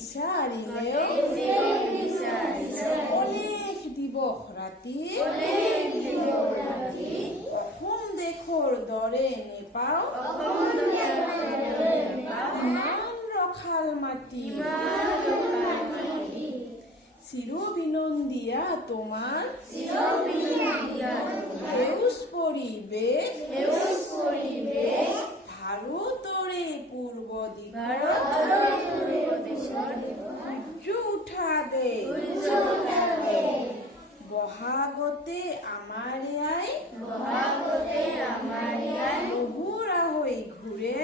বিচাৰিলেও অলেখ দিৱস ৰাতি অসম দেশৰ দৰে নেপাওঁ ইমান ৰখাল মাটি চিৰবিনন্দীয়া তোমাৰ সেউজ পৰিৱেশ ভাৰতৰে পূৰ্ব দিশৰ উঠা দেশ বহাগতে আমাৰ আই বহুৰা হৈ ঘূৰে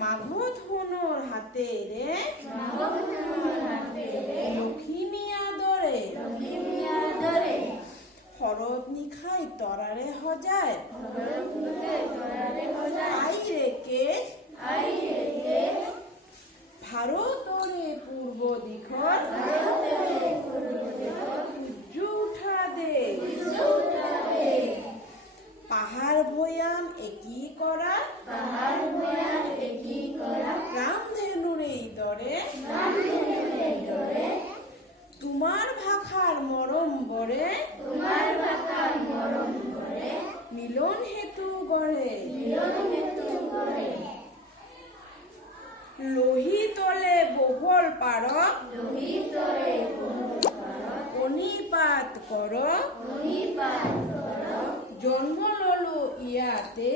মাঘত সোণৰ হাতেৰে লখিমীয়া দৰে শৰৎ নিশাই তৰাৰে সজায় ভাৰতৰে পূৰ্ব দিশত উঠা দেশ পাহাৰ ভৈয়াম একি কৰা ৰামধেনুৰে দৰে তোমাৰ ভাষাৰ মৰম বৰে মিলন হেতু গঢ়ে লোহিতলে বহল পাৰক কণীপাত কৰক জন্ম ললো ইয়াতে